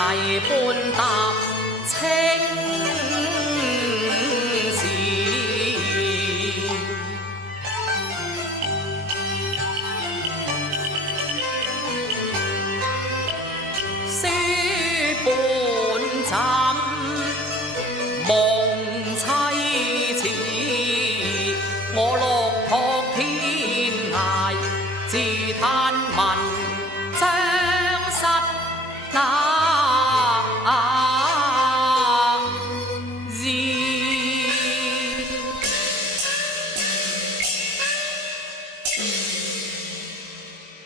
齊伴踏青史。書本枕夢凄切，我落拓天涯，自嘆文將失那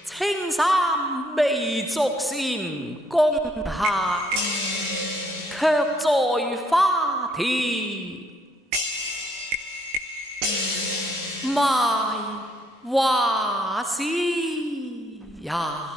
青衫未逐禪宮下，卻在花田賣畫師呀。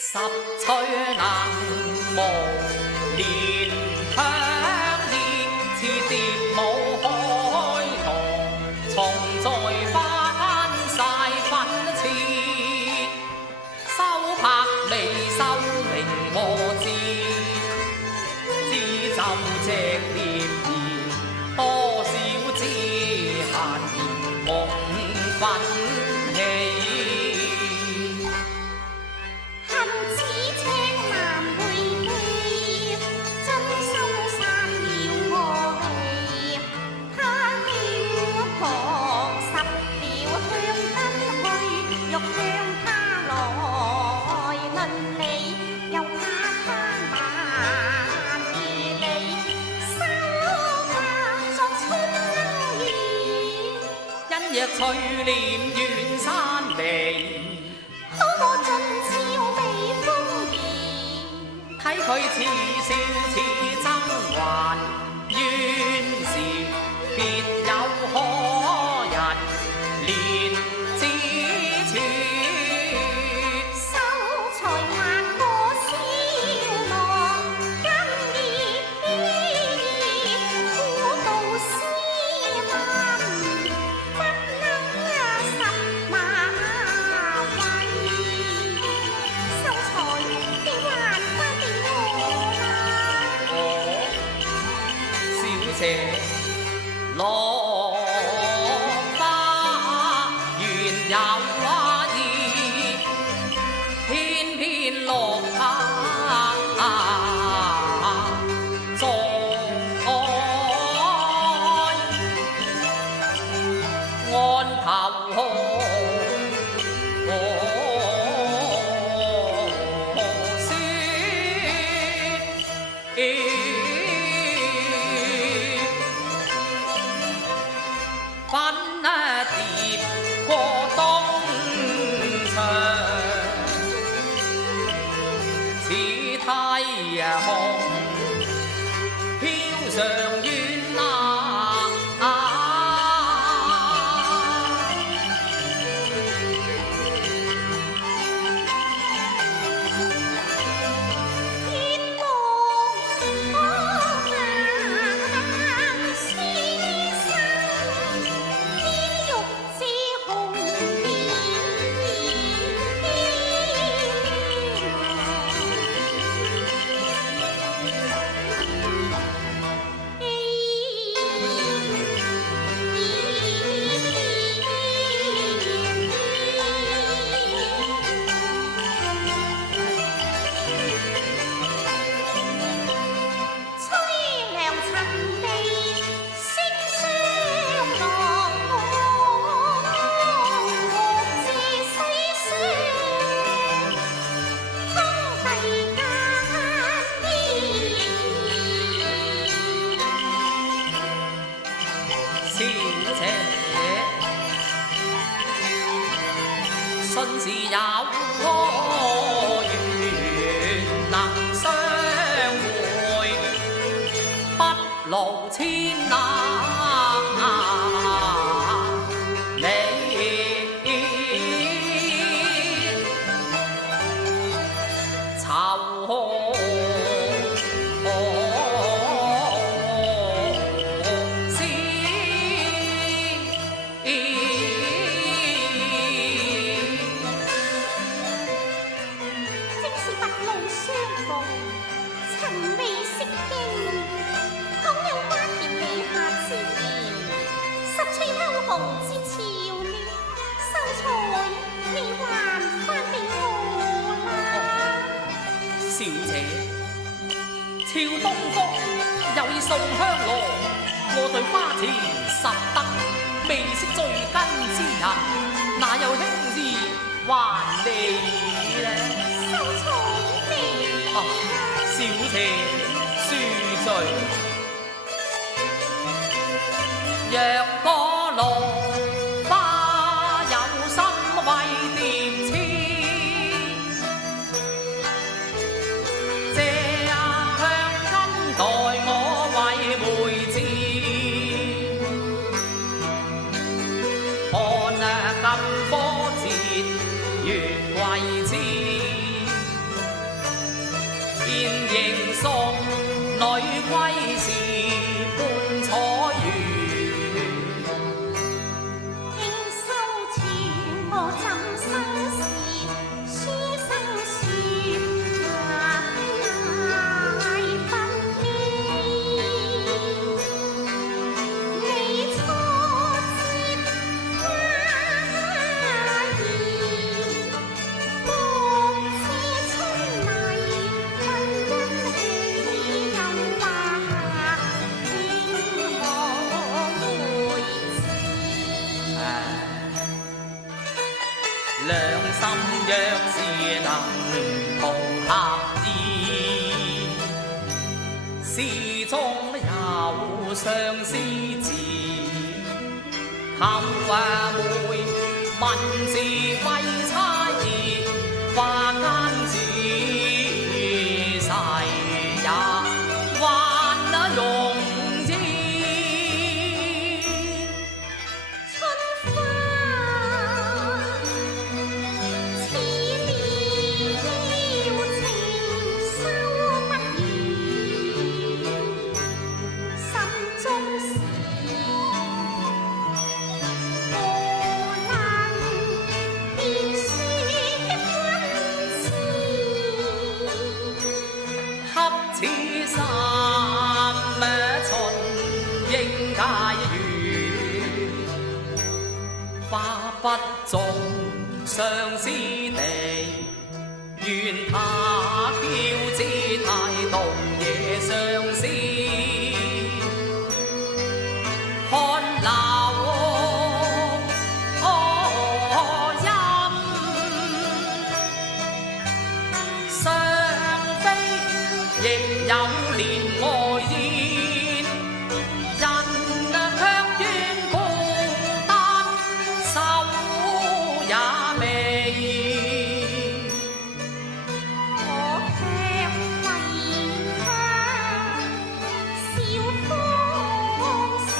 十歲能無蓮香葉，似蝶舞海棠，重在翻晒粉刺，收拍未收名和字，只就隻獵兒，多少枝閒言夢奮起。若翠簾遠山離，可我盡照美風兒。睇佢似笑似爭還，怨時別有可人憐之處。秀才還我消落，今夜苦道斯文。有話兒，偏偏落下阻礙，岸頭河雪粉蝶過冬長，似太陽飄上遠那。小姐，信是有緣能相會，不勞千難你酬之潮呢，秀才你還返俾我啦！小姐，朝東方有意送香羅，我對花錢實得，未識追根之人，哪有輕易還你呢？秀才你小姐恕罪，若個龍花有心為蝶痴，借香巾代我為媒子，看金科節月桂枝，現迎送女歸時伴楚月。兩心若是能同合意，詩中有相思字，求妹文字費差異，花間子細也還容易。我不中相思地，願他嬌姿態動野相思。看流音，雙飛亦有戀愛煙，人卻怨孤單，手也未。我卻為他笑芳心，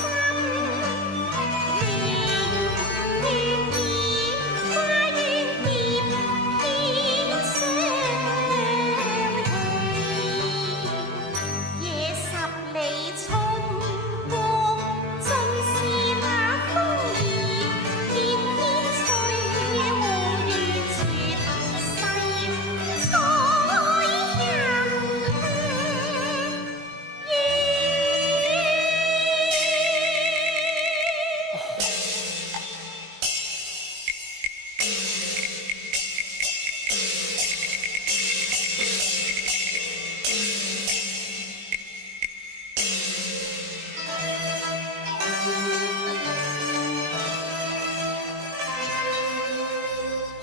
寧願以花怨蝶變相戲，夜十里春光盡是那風兒，翩翩吹舞於絕世彩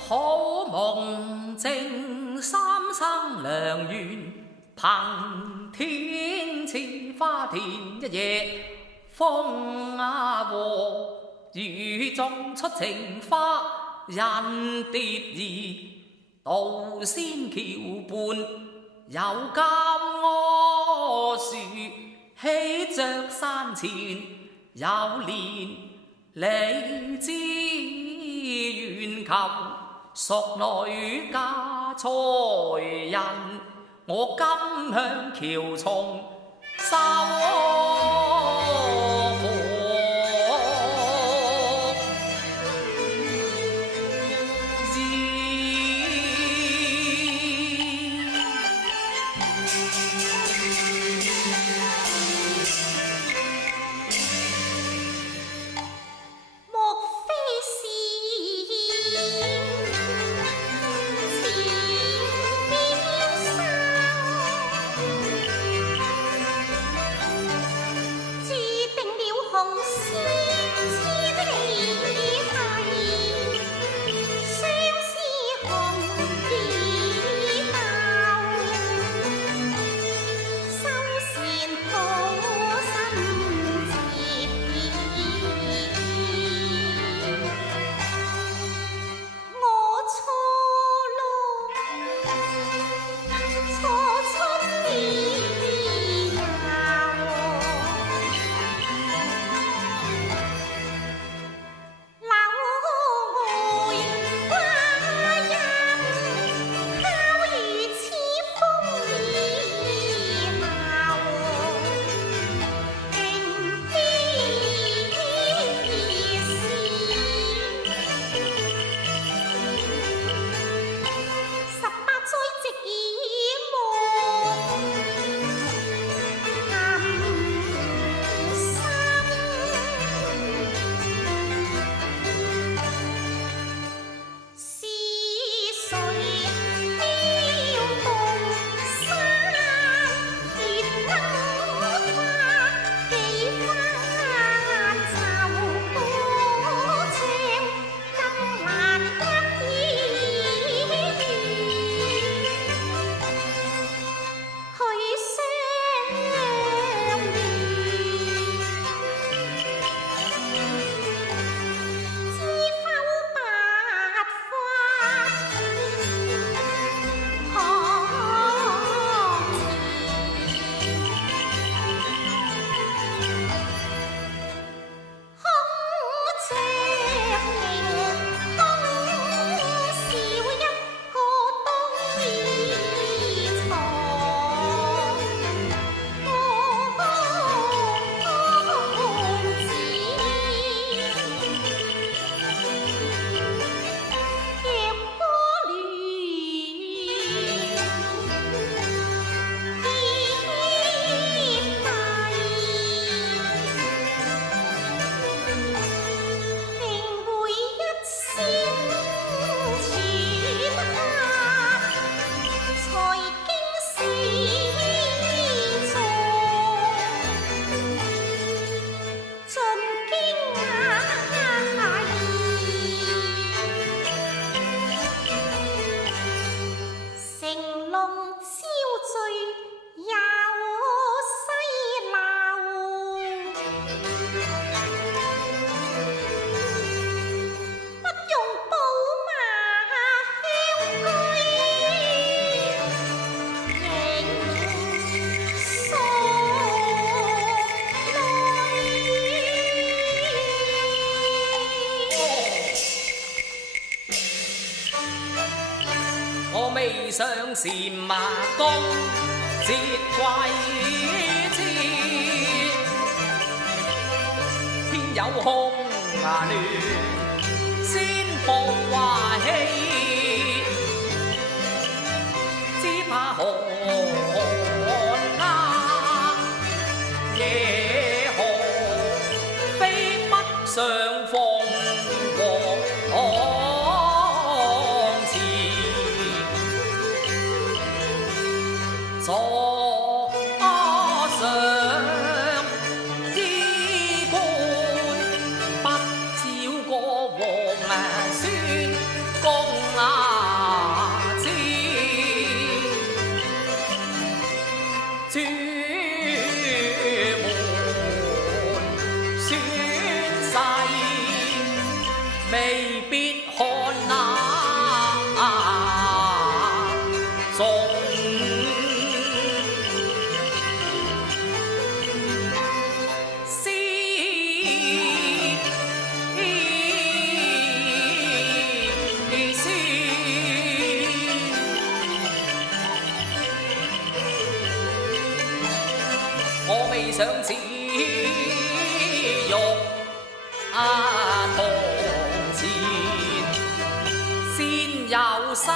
好夢正三生良緣，憑天賜花田一夜風和，雨中出情花人蝶兒，渡仙橋畔有金柯樹，喜着山前有蓮梨枝，願求淑女嫁才人，我今向橋從收貨。莫非是前邊生？未上禪麻公節貴節，偏有空亂先報話氣，只怕寒鴉夜寒飛不上鳳凰。所上衣冠不照過黃宣公之朱門宣誓，未必看眾我未上紫玉堂前，先有心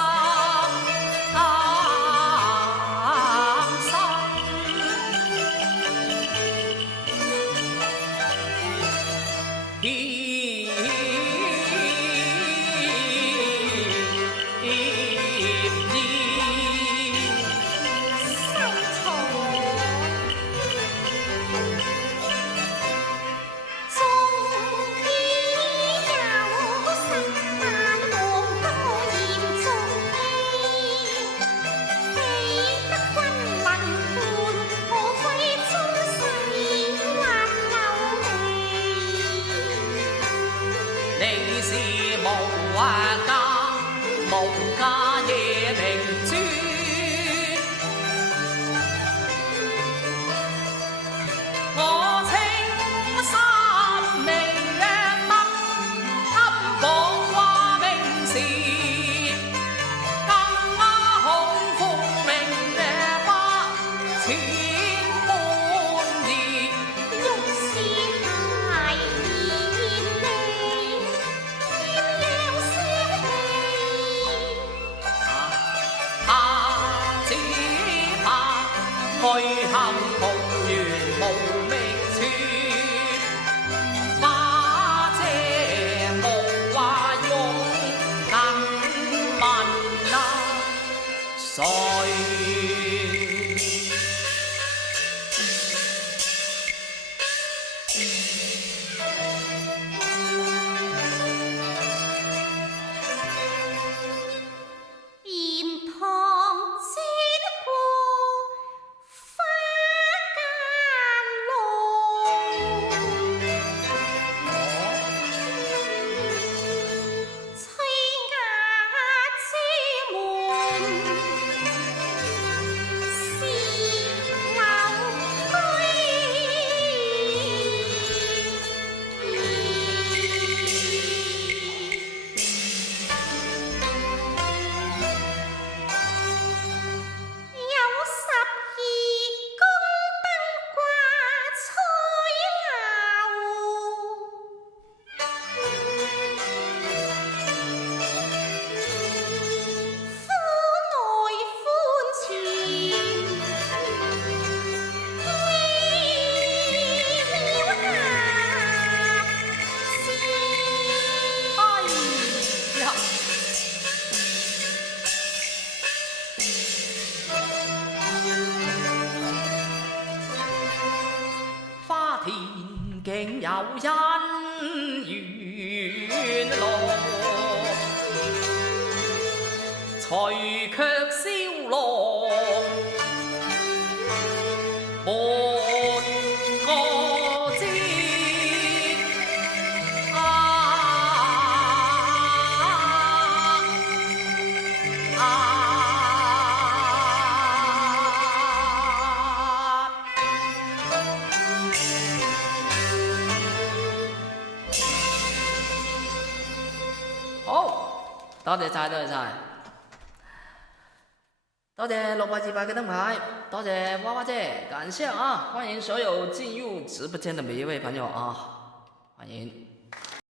無家夜明珠，我青山明月燈，暗榜掛名時，更恐歡明月花，千般意，玉是大言你，天亮消氣。去行桃源無覓處，花姐無話用，更問誰？竟有姻緣路，隨卻消落半個知。好，多謝晒，多謝晒。多謝628嘅燈牌，多謝娃娃姐，感謝啊！歡迎所有進入直播間的每一位朋友啊，歡迎。